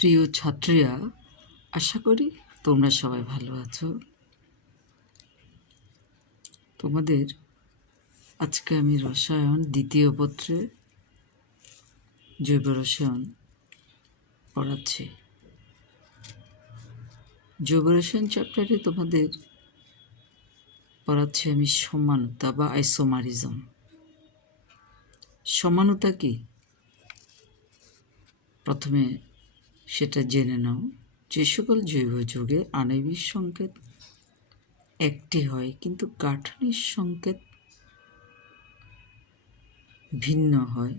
প্রিয় ছাত্রীরা, আশা করি তোমরা সবাই ভালো আছো। তোমাদের আজকে আমি রসায়ন দ্বিতীয় পত্রে জৈব রসায়ন পড়াচ্ছি। জৈব রসায়ন চ্যাপ্টারে তোমাদের পড়াচ্ছি আমি সমানতা বা আইসোমারিজম। সমানতা কি প্রথমে সেটা জেনে নাও। যে সকল জৈব যৌগে আণবিক সংকেত একটি হয় কিন্তু গাঠনিক সংকেত ভিন্ন হয়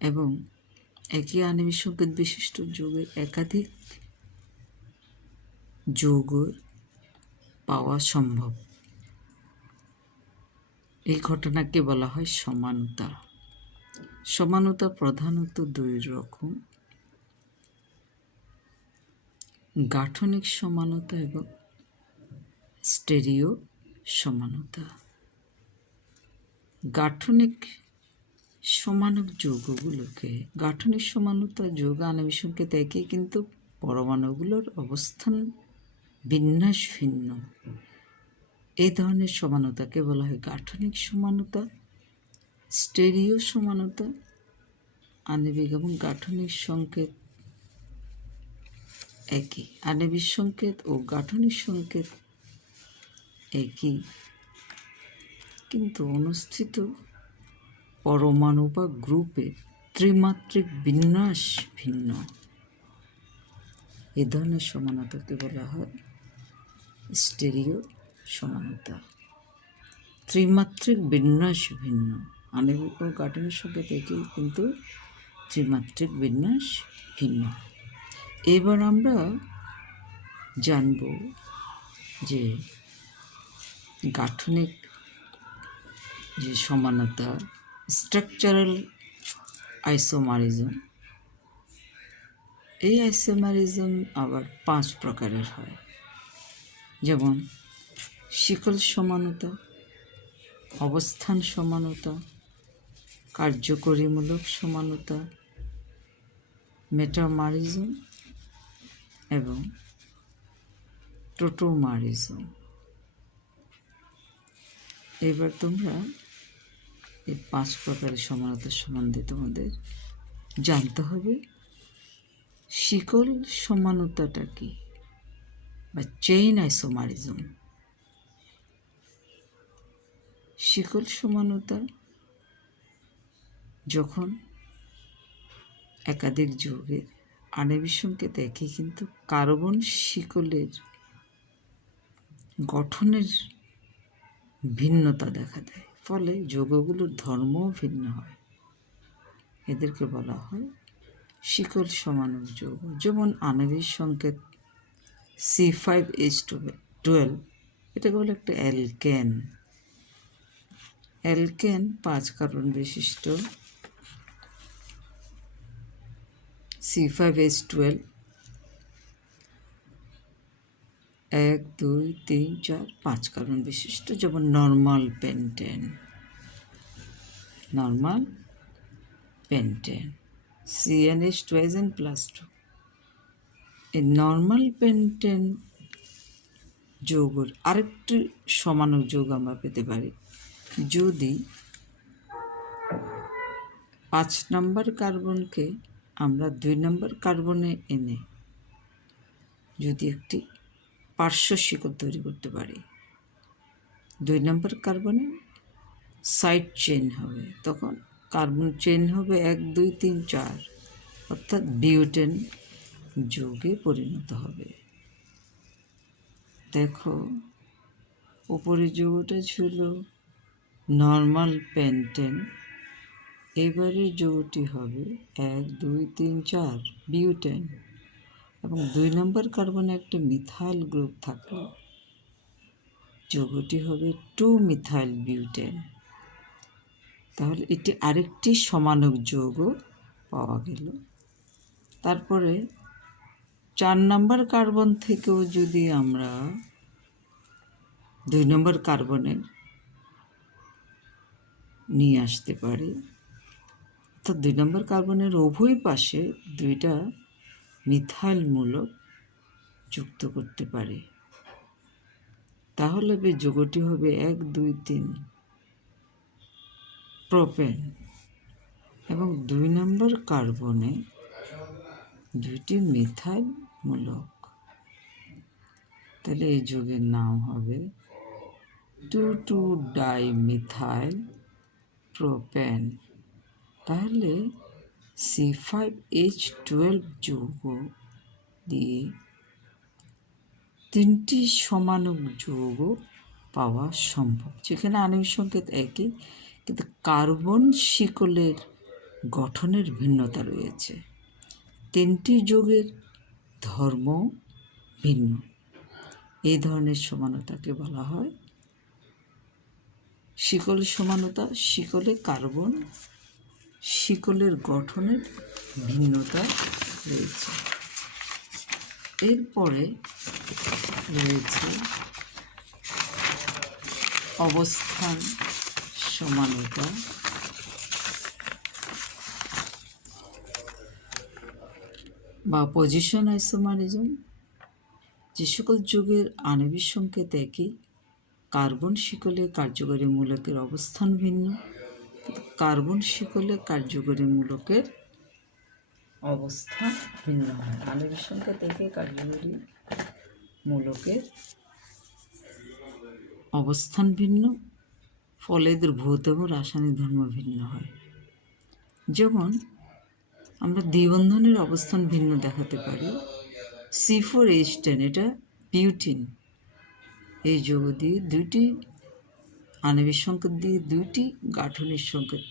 এবং একই আণবিক সংকেত বিশিষ্ট যৌগের একাধিক যৌগ পাওয়া সম্ভব, এই ঘটনাকে বলা হয় সমানতা। সমানতা প্রধানত দুই রকম: গাঠনিক সমানতা এবং স্টেরিও সমানতা। গাঠনিক সমানক যৌগগুলোকে গাঠনিক সমানতা যৌগ আণবিক সংকেত একই কিন্তু পরমাণুগুলোর অবস্থান বিন্যাস ভিন্ন, এই ধরনের সমানতাকে বলা হয় গাঠনিক সমানতা। স্টেরিও সমানতা আণবিক এবং গাঠনিক সংকেত একই, আণবিক সংকেত ও গাঠনিক সংকেত একই কিন্তু অনুষ্ঠিত পরমাণু বা গ্রুপের ত্রিমাত্রিক বিন্যাস ভিন্ন, এ ধরনের সমানতাকে বলা হয় স্টেরিও সমানতা। ত্রিমাত্রিক বিন্যাস ভিন্ন, আণবিক ও গাঠনিক সংকেত একই কিন্তু ত্রিমাত্রিক বিন্যাস ভিন্ন। এবার আমরা জানব যে গাঠনিক যে সমানতা, স্ট্রাকচারাল আইসোমারিজম। এই আইসোমারিজম আবার 5 প্রকারের হয়, যেমন শিকল সমানতা, অবস্থান সমানতা, কার্যকরীমূলক সমানতা, মেটামারিজম এবং টোটোমারিজম। এবার তোমরা এই 5 প্রকারের সমানতার সম্বন্ধে তোমাদের জানতে হবে। শিকল সমানতাটা কি বা চেইন আইসোমারিজম। শিকল সমানতা যখন একাধিক যৌগের আণবিক সংকেত একই কিন্তু কার্বন শিকলের গঠনের ভিন্নতা দেখা দেয়, ফলে যৌগগুলোর ধর্মও ভিন্ন হয়, এদেরকে বলা হয় শিকল সমানক যৌগ। যেমন আণবিক সংকেত C5H12, এটাকে বলে একটা অ্যালকেন। অ্যালকেন 5 কার্বন বিশিষ্ট C5H12 1 2 3 4 5 কার্বন বিশিষ্ট, যেমন normal pentane. Normal pentane CnH2n+2। এই নর্মাল পেন্টেন যৌগের আরেকটি সমানক যৌগ আমরা পেতে পারি যদি 5 নম্বর কার্বনকে আমরা 2 নম্বর কার্বনে এনে যদি একটি পার্শ্ব শিকল তৈরি করতে পারি। 2 নম্বর কার্বনে সাইড চেইন হবে, তখন কার্বন চেইন হবে 1 2 3 4, অর্থাৎ বিউটেন যৌগে পরিণত হবে। দেখো, উপরে যৌগটা ছিল নর্মাল পেন্টেন, এবারে যৌগটি হবে 1 2 3 4 বিউটেন, এবং 2 নম্বর কার্বনে একটা মিথাইল গ্রুপ থাকলে যৌগটি হবে 2 মিথাইল বিউটেন। তাহলে এটি আরেকটি সমানক যৌগ পাওয়া গেল। তারপরে 4 নম্বর কার্বন থেকেও যদি আমরা 2 নম্বর কার্বনে নিয়ে আসতে পারি, অর্থাৎ 2 নম্বর কার্বনের উভয় পাশে 2টা মিথাইল মূলক যুক্ত করতে পারি। তাহলে যৌগটি হবে 1 2 3 প্রোপেন এবং 2 নম্বর কার্বনে 2টি মিথাইল মূলক। তাহলে এই যৌগের নাম হবে 2,2-ডাইমিথাইল প্রোপেন। তাহলে C5H12 যৌগ দিয়ে 3টি সমাণুক যৌগ পাওয়া সম্ভব, যেখানে আণবিক সংকেত একই কিন্তু কার্বন শিকলের গঠনের ভিন্নতা রয়েছে। 3টি যৌগের ধর্ম ভিন্ন। এই ধরনের সমানতাকে বলা হয় শিকলের সমানতা। শিকলে কার্বন শিকলের গঠনের ভিন্নতা রয়েছে। এরপরে রয়েছে অবস্থান সমানতা। বা পজিশন আইসোমারিজম। যে সকল যৌগের আণবিক সংকেত একই, কার্বন শিকলে কার্যকরী মূলকের অবস্থান ভিন্ন, কার্বন শিকলে কার্যকরী মূলকের অবস্থান ভিন্ন হয়। আণবিক সংকেত একই, কার্যকরী মূলকের অবস্থান ভিন্ন, ফলে এদের ভৌত এবং রাসায়নিক ধর্ম ভিন্ন হয়। যেমন আমরা দ্বিবন্ধনের অবস্থান ভিন্ন দেখাতে পারি। C4H10 এটা বিউটিন। এই যৌগ দিয়ে 2টি আণবিক সংকেত দিয়ে 2টি গাঠনিক সংকেত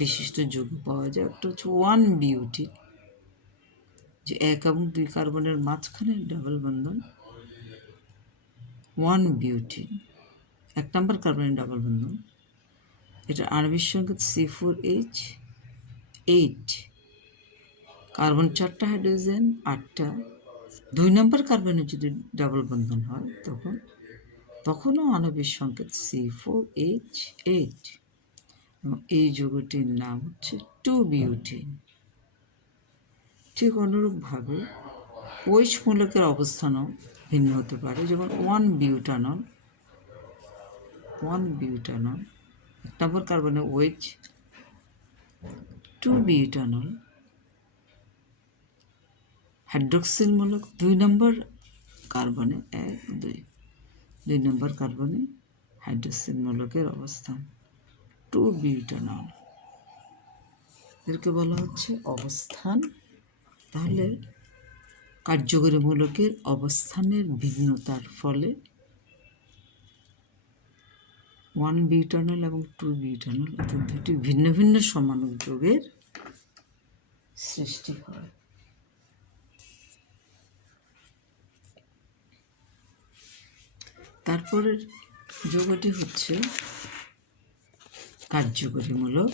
বিশিষ্ট যৌগ পাওয়া যায়। একটা হচ্ছে 1 বিউটিন, যে 1 এবং 2 কার্বনের মাঝখানে ডাবল বন্ধন। 1 বিউটিন 1 নম্বর কার্বনের ডাবল বন্ধন। এটা আণবিক সংকেত C4H8, কার্বন 4টা, হাইড্রোজেন 8টা। 2 নম্বর কার্বনে যদি ডাবল বন্ধন হয় তখনও আণবিক সংকেত C4H8 এবং এই যৌগটির নাম হচ্ছে 2 বিউটিন। ঠিক অনুরূপভাবে OH মূলকের অবস্থানও ভিন্ন হতে পারে। যেমন 1 বিউটানল 1 নম্বর কার্বনে OH, 2 বিউটানল হাইড্রোক্সিল মূলক 2 নম্বর কার্বনে 1 2 নম্বর কার্বনে হাইড্রোক্সিল মূলকের অবস্থান 2 বিউটানল। এদেরকে বলা হচ্ছে অবস্থান। তাহলে কার্যকরী মূলকের অবস্থানের ভিন্নতার ফলে 1 বিউটানল এবং 2 বিউটানল অর্থাৎ 2টি ভিন্ন ভিন্ন সমাণুক যৌগের সৃষ্টি হয়। তারপরের যৌগটি হচ্ছে কার্যকরী মূলক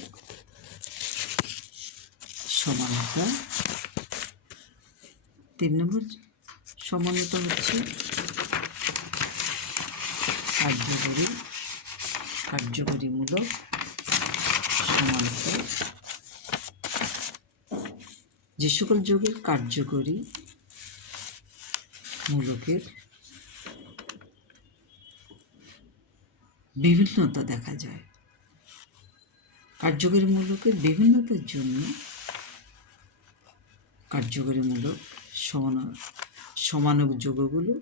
সমানতা। 3 নম্বর সমানতা হচ্ছে কার্যকরী মূলক সমানতা। যে সকল যৌগের কার্যকরী মূলকের বিভিন্নতা দেখা যায়। কার্যকরী মূলকের বিভিন্নতার জন্য কার্যকরী মূলক সমাণুক যৌগগুলো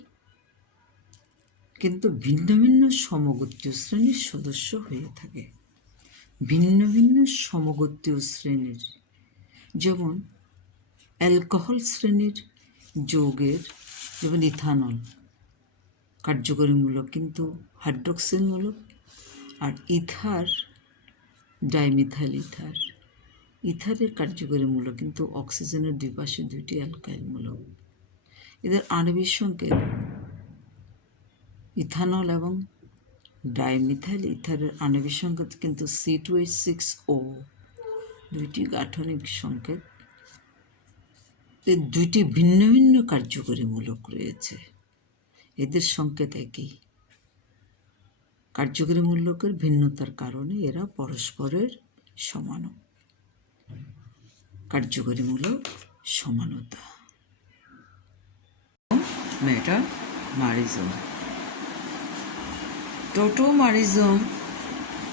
কিন্তু ভিন্ন ভিন্ন সমগোত্রীয় শ্রেণীর সদস্য হয়ে থাকে। ভিন্ন ভিন্ন সমগোত্রীয় শ্রেণীর, যেমন অ্যালকোহল শ্রেণীর যৌগের, যেমন ইথানল কার্যকরী মূলক কিন্তু হাইড্রোক্সিল মূলক। আর ইথার, ডাইমিথাইল ইথারের কার্যকরী মূলক কিন্তু অক্সিজেনের 2 পাশে 2টি অ্যালকাইল মূলক। এদের আণবিক সংকেত ইথানল এবং ডাইমিথাইল ইথারের আণবিক সংকেত কিন্তু C2H6O, 2টি গাঠনিক সংকেত। এর 2টি ভিন্ন ভিন্ন কার্যকরী মূলক রয়েছে। এদের সংকেত একই। কার্যকরী মূলকের ভিন্নতার কারণে এরা পরস্পরের সমাণু। কার্যকরীমূলক সমানতা। মেটামারিজম। টোটোমারিজম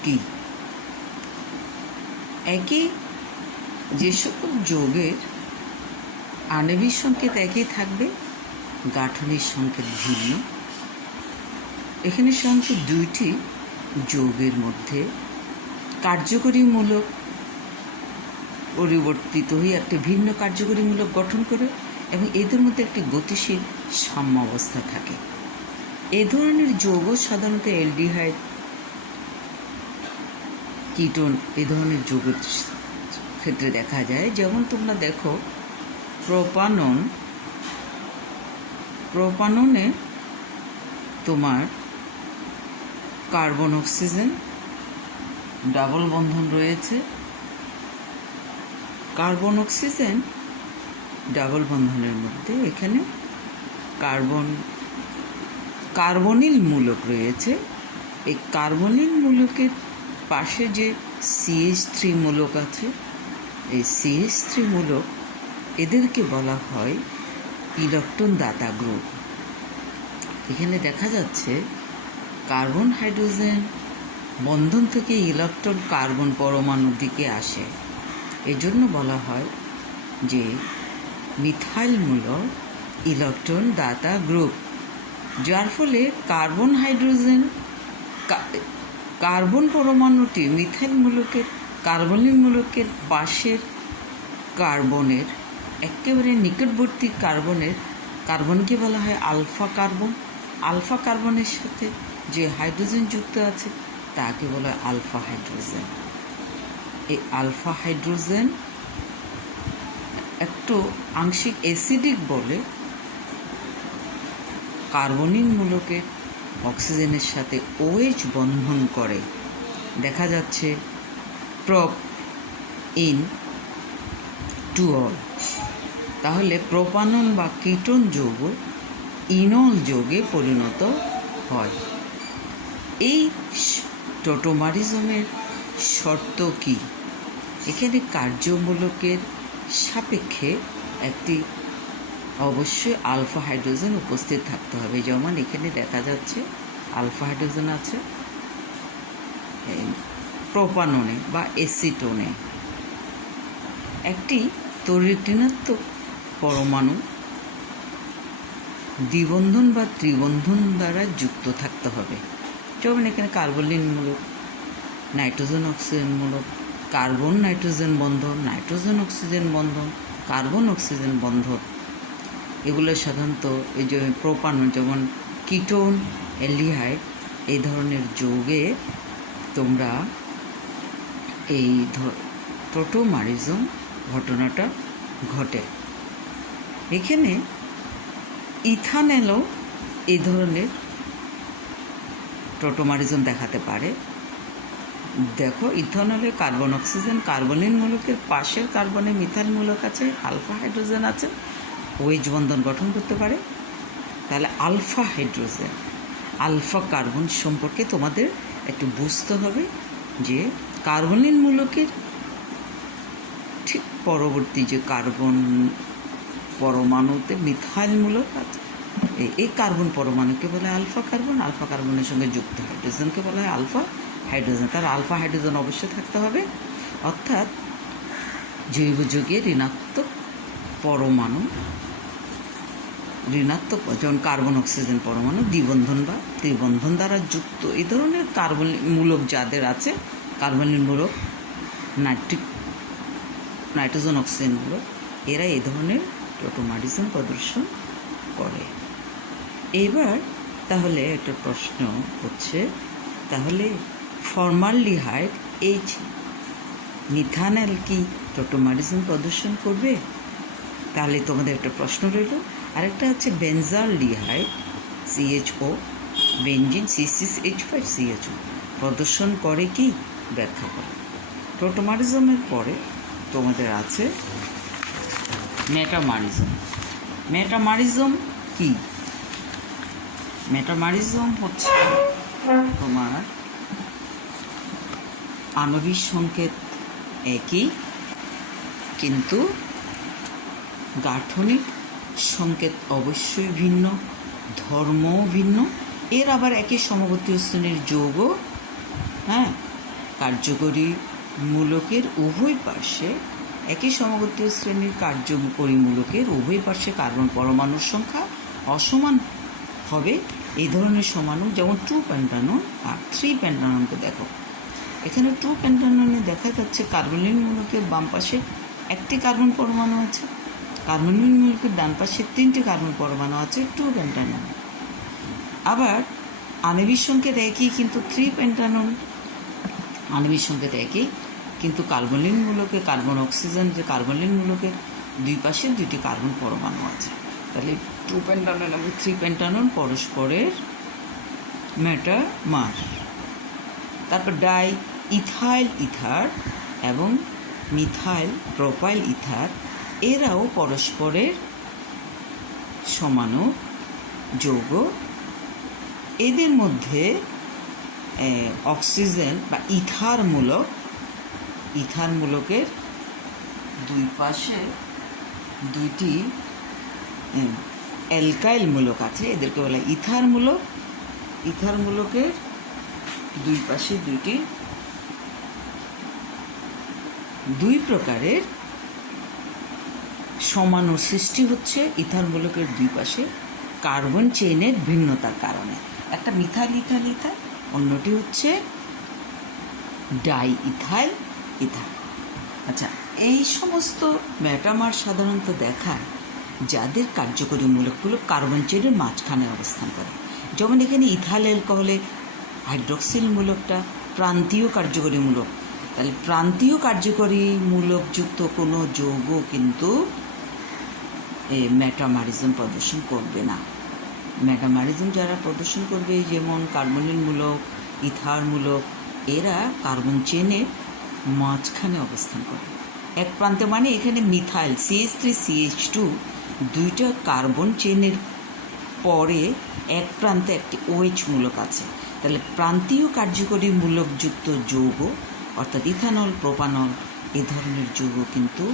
কি? একই যে সকল যৌগের আণবিক সংকেত একই থাকবে, গাঠনিক সংকেত ভিন্ন। এখানে সাধারণত দুইটি যৌগের মধ্যে কার্যকরীমূলক পরিবর্তিত হয়ে একটি ভিন্ন কার্যকরীমূলক গঠন করে এবং এদের মধ্যে একটি গতিশীল সাম্যাবস্থা থাকে। এ ধরনের যৌগ সাধারণত অ্যালডিহাইড, কিটোন এ ধরনের যৌগের ক্ষেত্রে দেখা যায়। যেমন তোমরা দেখো প্রোপাননে তোমার কার্বন অক্সিজেন ডাবল বন্ধন রয়েছে। কার্বন অক্সিজেন ডাবল বন্ধনের মধ্যে এখানে কার্বনিল মূলক রয়েছে। এই কার্বনিল মূলকের পাশে যে CH3 মূলক আছে, এই CH3 মূলক এদেরকে বলা হয় ইলেকট্রন দাতা গ্রুপ। এখানে দেখা যাচ্ছে কার্বন হাইড্রোজেন বন্ধন থেকে ইলেকট্রন কার্বন পরমাণুর দিকে আসে। এজন্য বলা হয় যে মিথাইল মূলক ইলেকট্রন দাতা গ্রুপ, যার ফলে কার্বন পরমাণুটি মিথাইল মূলকের কার্বনিল মূলকের পাশের কার্বনের একেবারে নিকটবর্তী কার্বনকে বলা হয় আলফা কার্বন। আলফা কার্বনের সাথে যে হাইড্রোজেন যুক্ত আছে তাকে বলা হয় আলফা হাইড্রোজেন। এই আলফা হাইড্রোজেন একটু আংশিক অ্যাসিডিক বলে কার্বনিল মূলকের অক্সিজেনের সাথে OH বন্ধন করে। দেখা যাচ্ছে প্রপ ইন টু অল। তাহলে প্রোপানন বা কিটোন যৌগ ইনল যৌগে পরিণত হয়। এই টোটোমারিজমের শর্ত কি? এখানে কার্যমূলকের সাপেক্ষে একটি অবশ্যই আলফা হাইড্রোজেন উপস্থিত থাকতে হবে। যেমন এখানে দেখা যাচ্ছে আলফা হাইড্রোজেন আছে প্রোপাননে বা এসিটোনে। একটি তড়িৎ-ঋণাত্মক পরমাণু দ্বিবন্ধন বা ত্রিবন্ধন দ্বারা যুক্ত থাকতে হবে। যেমন এখানে কার্বনিল মূলক, নাইট্রোজেন অক্সিজেন মূলক, কার্বন নাইট্রোজেন বন্ধন, নাইট্রোজেন অক্সিজেন বন্ধন, কার্বন অক্সিজেন বন্ধন। এগুলো সাধারণত এই যে প্রোপানন, যেমন কিটোন, অ্যালডিহাইড এই ধরনের যৌগে তোমরা এই টোটোমারিজম ঘটনাটা ঘটে। এখানে ইথানলও এই ধরনের টোটোমারিজম দেখাতে পারে। দেখো ইথানলে কার্বন অক্সিজেন কার্বনিল মূলকের পাশের কার্বনে মিথাইল মূলক আছে, আলফা হাইড্রোজেন আছে, OH বন্ধন গঠন করতে পারে। তাহলে আলফা হাইড্রোজেন আলফা কার্বন সম্পর্কে তোমাদের একটু বুঝতে হবে যে কার্বনিল মূলকের ঠিক পরবর্তী যে কার্বন পরমাণুতে মিথাইল মূলক আছে, এই কার্বন পরমাণুকে বলা হয় আলফা কার্বন। আলফা কার্বনের সঙ্গে যুক্ত হাইড্রোজেনকে বলা হয় আলফা হাইড্রোজেন। তার আলফা হাইড্রোজেন অবশ্যই থাকতে হবে। অর্থাৎ জৈব যৌগের ঋণাত্মক পরমাণু, যেমন কার্বন অক্সিজেন পরমাণু দ্বিবন্ধন বা ত্রিবন্ধন দ্বারা যুক্ত এই ধরনের কার্বন মূলক যাদের আছে, কার্বনিল মূলক, নাইট্রোজেন অক্সিজেন মূলক, এরা এই ধরনের টোটোমারিজম প্রদর্শন করে। এবার তাহলে একটা প্রশ্ন হচ্ছে, তাহলে ফর্মালডিহাইড H মিথানল কি টোটোমারিজম প্রদর্শন করবে? তাহলে তোমাদের একটা প্রশ্ন রইল। আরেকটা হচ্ছে বেনজালডিহাইড CHO, বেনজিন C6H5CHO প্রদর্শন করে কি? ব্যাখ্যা করে। টোটোমারিজমের পরে তোমাদের আছে মেটামারিজম। মেটামারিজম কি? মেটামারিজম হচ্ছে তোমার আণবিক সংকেত একই কিন্তু গাঠনিক সংকেত অবশ্যই ভিন্ন, ধর্মও ভিন্ন। এর আবার একই সমগোত্রীয় শ্রেণীর যৌগ, কার্যকরী মূলকের উভয় পার্শ্বে, একই সমগোত্রীয় শ্রেণীর কার্যকরী মূলকের উভয় পার্শ্বে কার্বন পরমাণুর সংখ্যা অসমান হবে। এই ধরনের সমাণু যেমন 2 পেন্টানন আর 3 পেন্টাননকে দেখো। এখানে 2 পেন্টাননে দেখা যাচ্ছে কার্বনিক মূলকের বাম পাশে একটি কার্বন পরমাণু আছে, কার্বনিক মূলকের ডান পাশে 3টি কার্বন পরমাণু আছে 2 পেন্টানন। আবার আণবিক সংকেত একই, কিন্তু 3 পেন্টানন আণবিক সংকেত একই, কিন্তু কার্বনিক মূলকে কার্বন অক্সিজেন যে কার্বনিক মূলকের দুই পাশে 2টি কার্বন পরমাণু আছে। তাহলে 2 পেন্টানন এবং 3 পেন্টানন পরস্পরের মেটামার। তারপর ডাই ইথাইল ইথার এবং মিথাইল প্রোপাইল ইথার, এরাও পরস্পরের সমাণু যৌগ। এদের মধ্যে অক্সিজেন বা ইথার মূলকের দুই পাশে 2টি অ্যালকাইল মূলক আছে, এদেরকে বলা ইথার মূলক। ইথার মূলকের দুই পাশে 2 প্রকারের সমাণুর সৃষ্টি হচ্ছে ইথার মূলকের দুই পাশে কার্বন চেইনের ভিন্নতার কারণে। একটা মিথাইল ইথাইল ইথার, অন্যটি হচ্ছে ডাই ইথাইল ইথার। আচ্ছা, এই সমস্ত মেটামার সাধারণত দেখায় যাদের কার্যকরী মূলকগুলো কার্বন চেইনের মাঝখানে অবস্থান করে। যেমন এখানে ইথাইল অ্যালকোহলে হাইড্রক্সিল মূলকটা প্রান্তীয় কার্যকরী মূলক। তাহলে প্রান্তীয় কার্যকরী মূলকযুক্ত কোনো যৌগ কিন্তু মেটামারিজম প্রদর্শন করবে না। মেটামারিজম যারা প্রদর্শন করবে, যেমন কার্বনিক মূলক, ইথার মূলক, এরা কার্বন চেনের মাঝখানে অবস্থান করে। এক প্রান্তে মানে এখানে মিথাইল CH3CH2 2টা কার্বন চেনের পরে এক প্রান্তে একটি OH মূলক আছে। তাহলে প্রান্তীয় কার্যকরী মূলকযুক্ত যৌগ অর্থাৎ ইথানল, প্রোপানল, এ ধরনের যৌগ কিন্তু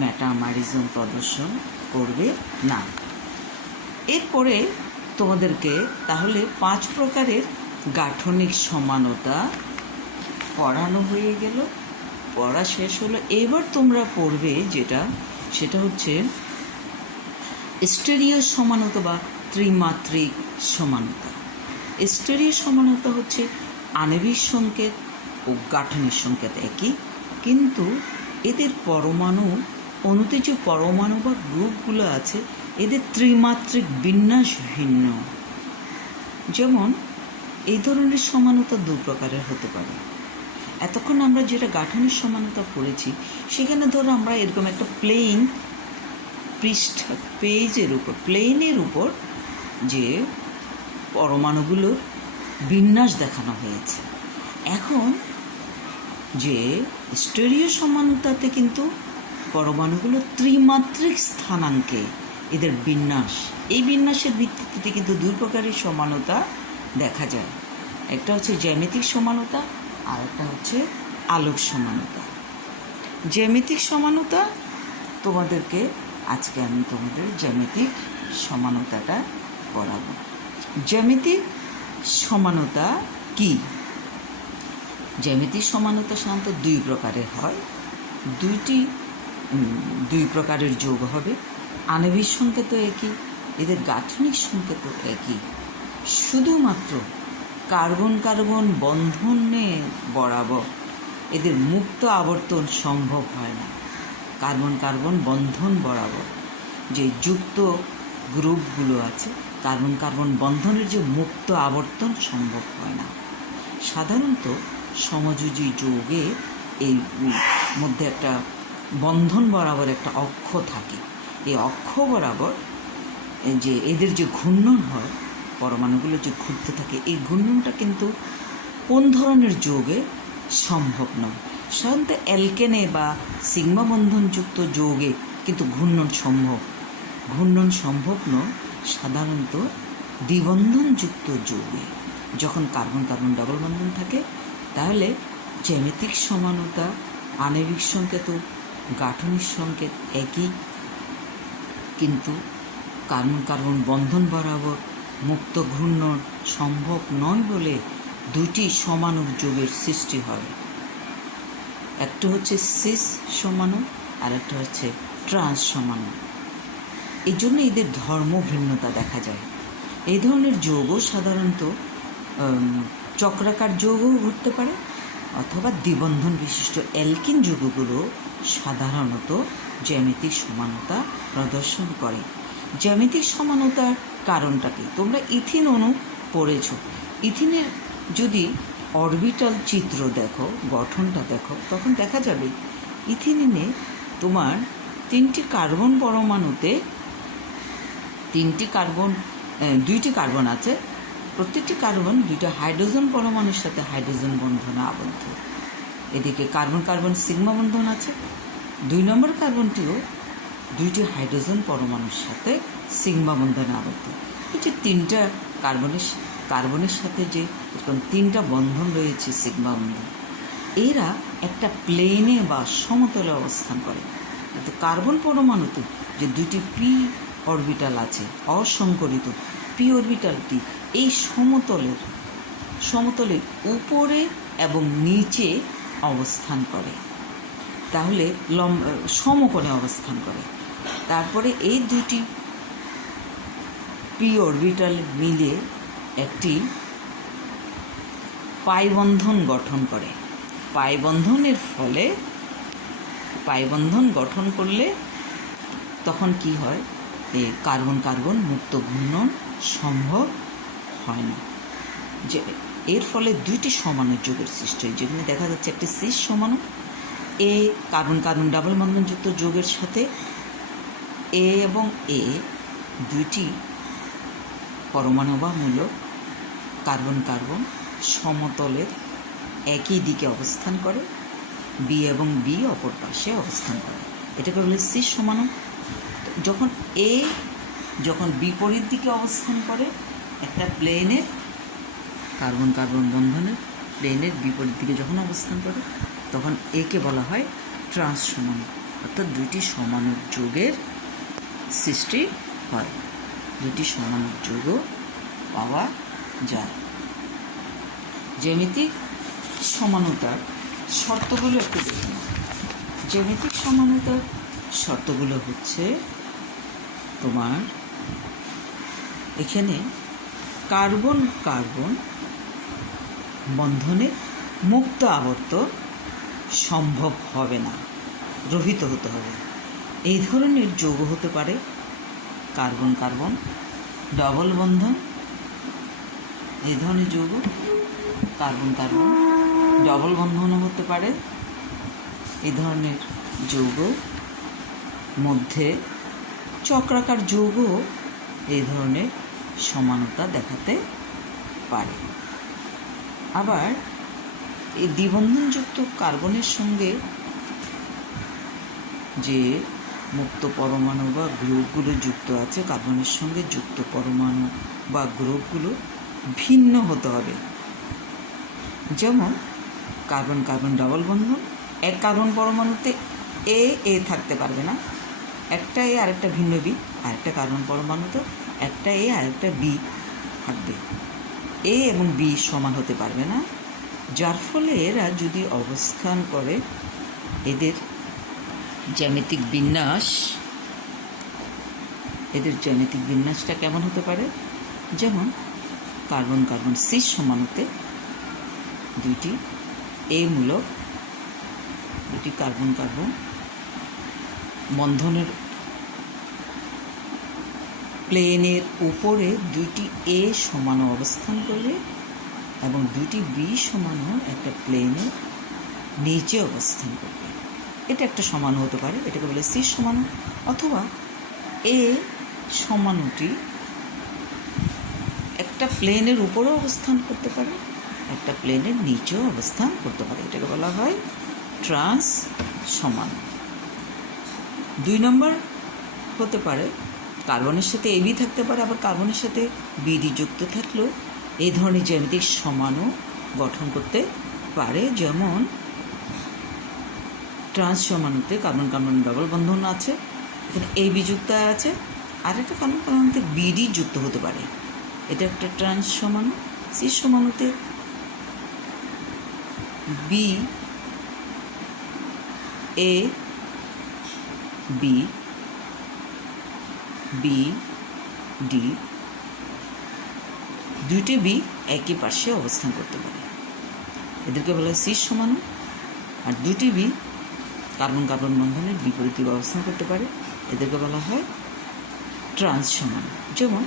মেটামারিজম প্রদর্শন করবে না। এরপরে তোমাদেরকে তাহলে 5 প্রকারের গাঠনিক সমানতা পড়ানো হয়ে গেল, পড়া শেষ হলো। এবার তোমরা পড়বে সেটা হচ্ছে স্টেরিও সমানতা বা ত্রিমাত্রিক সমানতা। স্টেরিও সমানতা হচ্ছে আণবিক সংকেত ও গাঠনিক সংকেত একই, কিন্তু এদের পরমাণু অণুতে যে পরমাণু বা গ্রুপগুলো আছে এদের ত্রিমাত্রিক বিন্যাস ভিন্ন। যেমন এই ধরনের সমানতা 2 প্রকারের হতে পারে। এতক্ষণ আমরা যেটা গাঠনিক সমানতা পড়েছি, সেখানে ধরো আমরা এরকম একটা প্লেনের উপর যে পরমাণুগুলোর বিন্যাস দেখানো হয়েছে। এখন যে স্টেরিও সমানতাতে কিন্তু পরমাণুগুলো ত্রিমাত্রিক স্থানাঙ্কে এদের বিন্যাস, এই বিন্যাসের ভিত্তিতে কিন্তু 2 প্রকারের সমানতা দেখা যায়। একটা হচ্ছে জ্যামিতিক সমানতা আর একটা হচ্ছে আলোক সমানতা। জ্যামিতিক সমানতা আজকে আমি তোমাদের জ্যামিতিক সমানতাটা পড়াবো। জ্যামিতিক সমানতা কি? জ্যামিতিক সমানতা সাধারণত 2 প্রকারের হয়। 2 প্রকারের যৌগ হবে। আণবিক সংকেত একই, এদের গাঠনিক সংকেত একই, শুধুমাত্র কার্বন কার্বন বন্ধনে বরাবর এদের মুক্ত আবর্তন সম্ভব হয় না। কার্বন কার্বন বন্ধন বরাবর যে যুক্ত গ্রুপগুলো আছে, কার্বন কার্বন বন্ধনের যে মুক্ত আবর্তন সম্ভব হয় না। সাধারণত সমযোজী যৌগে এই মধ্যে একটা বন্ধন বরাবর একটা অক্ষ থাকে। এই অক্ষ বরাবর যে এদের যে ঘূর্ণন হয়, পরমাণুগুলো যে ঘুরতে থাকে, এই ঘূর্ণনটা কিন্তু কোন ধরনের যৌগে সম্ভব নয়। সাধারণত অ্যালকেনে বা সিগমা বন্ধনযুক্ত যৌগে কিন্তু ঘূর্ণন সম্ভব নয় সাধারণত দ্বিবন্ধনযুক্ত যৌগে। যখন কার্বন কার্বন ডবল বন্ধন থাকে, তাহলে জ্যামিতিক সমানতা, আণবিক সংকেত গাঠনিক সংকেত একই, কিন্তু কার্বন কার্বন বন্ধন বরাবর মুক্ত ঘূর্ণন সম্ভব নয় বলে দুটি সমাণু যোগের সৃষ্টি হয়। একটা হচ্ছে সিস সমাণু আর একটা হচ্ছে ট্রান্স সমাণু। এই জন্য এদের ধর্ম ভিন্নতা দেখা যায়। এই ধরনের যৌগ সাধারণত চক্রাকার যৌগও ঘটতে পারে, অথবা দ্বিবন্ধন বিশিষ্ট অ্যালকিন যৌগগুলো সাধারণত জ্যামিতিক সমানতা প্রদর্শন করে। জ্যামিতিক সমানতার কারণটা কি? তোমরা ইথিন অণু পড়েছ। ইথিনের যদি অরবিটাল চিত্র দেখো, গঠনটা দেখো, তখন দেখা যাবে ইথিনিনে তোমার 3টি কার্বন পরমাণুতে 2টি কার্বন আছে। প্রত্যেকটি কার্বন 2টা হাইড্রোজেন পরমাণুর সাথে হাইড্রোজেন বন্ধনে আবদ্ধ। এদিকে কার্বন কার্বন সিগমা বন্ধন আছে। 2 নম্বর কার্বনটিও 2টি হাইড্রোজেন পরমাণুর সাথে সিগমা বন্ধনে আবদ্ধ। এই যে 3টা কার্বনের সাথে যে এরকম 3টা বন্ধন রয়েছে সিগমা বন্ধন, এরা একটা প্লেনে বা সমতলে অবস্থান করে। কিন্তু কার্বন পরমাণুতে যে 2টি পি অরবিটাল আছে, অসংকরিত পি অরবিটালটি এই সমতলের উপরে এবং নিচে অবস্থান করে, তাহলে সমকোণে অবস্থান করে। তারপরে এই 2টি পি অরবিটাল মিলে একটি পাই বন্ধন গঠন করে। পাই বন্ধন গঠন করলে তখন কি হয়? এই কার্বন কার্বন মুক্ত ঘূর্ণন সম্ভব হয় না। যে এর ফলে 2টি সমাণু যোগের সৃষ্টি হয়। যেখানে দেখা যাচ্ছে একটি সিস সমাণু, এ কার্বন কার্বন ডাবল বন্ধনযুক্ত যোগের সাথে এ এবং এ 2টি পরমাণু বা মূলক কার্বন কার্বন সমতলের একই দিকে অবস্থান করে, বি এবং বি অপর পাশে অবস্থান করে। এটাকে বলে সিস সমাণু। যখন বিপরীত দিকে অবস্থান করে, একটা প্লেনের কার্বন কার্বন বন্ধনের প্লেনের বিপরীত দিকে যখন অবস্থান করে, তখন একে বলা হয় ট্রান্স সমাণু। অর্থাৎ 2টি সমাণু যোগের সৃষ্টি হয়, 2টি সমাণু যোগও পাওয়া যায়। জ্যামিতিক সমানতার শর্তগুলো একটু দেখে নাও। জ্যামিতিক সমানতার শর্তগুলো হচ্ছে তোমার এখানে কার্বন কার্বন বন্ধনে মুক্ত আবর্তন সম্ভব হবে না, রহিত হতে হবে। এই ধরনের যৌগ হতে পারে কার্বন কার্বন ডবল বন্ধন, এই ধরনের যৌগ কার্বন কার্বন ডবল বন্ধনও হতে পারে। এই ধরনের যৌগ মধ্যে চক্রাকার যৌগ এই ধরনের সমানতা দেখাতে পারে। আবার এই দ্বিবন্ধনযুক্ত কার্বনের সঙ্গে যে মুক্ত পরমাণু বা গ্রুপগুলো যুক্ত আছে, কার্বনের সঙ্গে যুক্ত পরমাণু বা গ্রুপগুলো ভিন্ন হতে হবে। যেমন কার্বন কার্বন ডাবল বন্ধন, এক কার্বন পরমাণুতে এ থাকতে পারবে না, একটা এ আরেকটা ভিন্ন বি, আরেকটা কার্বন পরমাণুতে একটা এ আরেকটা বি থাকবে। এ এবং বি সমান হতে পারবে না, যার ফলে এরা যদি অবস্থান করে, এদের জ্যামিতিক বিন্যাসটা কেমন হতে পারে? যেমন কার্বন কার্বন সিস সমানুতে 2টি এ মূলক 2টি কার্বন কার্বন বন্ধনের প্লেনের উপরে 2টি এ সমাণু অবস্থান করবে এবং 2টি বি সমাণু একটা প্লেনের নিচে অবস্থান করবে। এটা একটা সমাণু হতে পারে, এটাকে বলে সিস সমাণু। অথবা এ সমাণুটি একটা প্লেনের উপরেও অবস্থান করতে পারে, একটা প্লেনের নিচেও অবস্থান করতে পারে, এটাকে বলা হয় ট্রান্স সমাণু। 2 নম্বর হতে পারে কার্বনের সাথে এবি থাকতে পারে, আবার কার্বনের সাথে বিডি যুক্ত থাকলেও এই ধরনের জ্যামিতিক সমাণু গঠন করতে পারে। যেমন ট্রান্স সমানুতে কার্বন কার্বন ডবল বন্ধন আছে, এখানে AB যুক্ত আছে, আর একটা কার্বন কার্বনতে BD যুক্ত হতে পারে। এটা একটা ট্রান্স সমাণু। সিস সমাণুতে B A B B D দুইটি বি একই পাশে অবস্থান করতে পারে, এদেরকে বলা হয় সিস সমাণু। আর দুটি বি কার্বন কার্বন বন্ধনের বিপরীত দিকে অবস্থান করতে পারে, এদেরকে বলা হয় ট্রান্স সমাণু। যেমন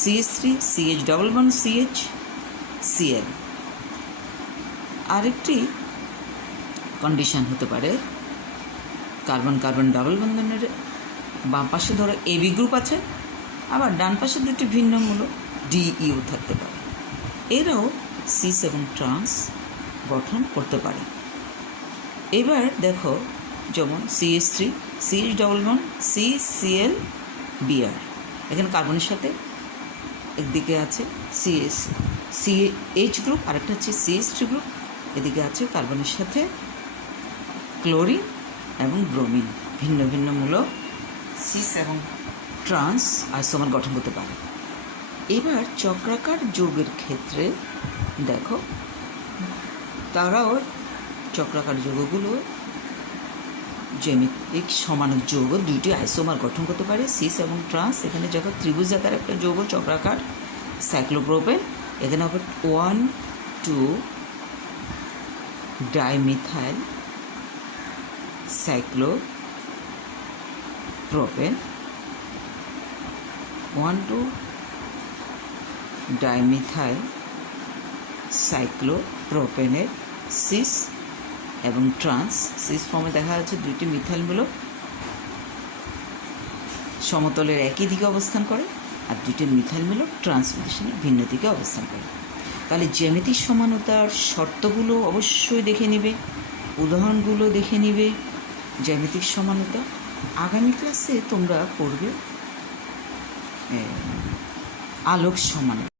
CH3 CH double bond CH Cl। আরেকটি কন্ডিশন হতে পারে কার্বন কার্বন ডাবল বন্ধনের বাম পাশে ধরো AB গ্রুপ আছে, আবার ডান পাশে দুটি ভিন্নমূলক DEও থাকতে পারে। এরাও সিস এবং ট্রান্স গঠন করতে পারে। এবার দেখো, যেমন CH3 CH double bond CCl Br, এখানে কার্বনের সাথে একদিকে আছে CH গ্রুপ, আরেকটা হচ্ছে CH3 গ্রুপ, এদিকে আছে কার্বনের সাথে ক্লোরিন এবং ব্রোমিন, ভিন্ন ভিন্ন মূলক সিস এবং ট্রান্স আইসোমার গঠন করতে পারে। এবার চক্রাকার যৌগের ক্ষেত্রে দেখো, তারাও চক্রাকার যৌগগুলো জ্যামিতিক সমাণু যৌগ দুইটি আইসোমার গঠন করতে পারে, সিস এবং ট্রান্স। এখানে যখন ত্রিভুজাকার একটা যৌগ চক্রাকার সাইক্লোপ্রোপেন, এখানে আবার 1,2 ডাইমিথাইল সাইক্লোপ্রোপেন, 1,2 ডাইমিথাইল সাইক্লোপ্রোপেনের সিস এবং ট্রান্স। সিস ফর্মে দেখা যাচ্ছে দুইটি মিথাইলমূলক সমতলের একই দিকে অবস্থান করে, আর দুইটি মিথাইলমূলক ট্রান্সপোজিশনের ভিন্ন দিকে অবস্থান করে। তাহলে জ্যামিতিক সমানতার শর্তগুলো অবশ্যই দেখে নিবে, উদাহরণগুলো দেখে নিবে। জ্যামিতিক সমানতা আগামী ক্লাসে তোমরা পড়বে আলোক সমানতা।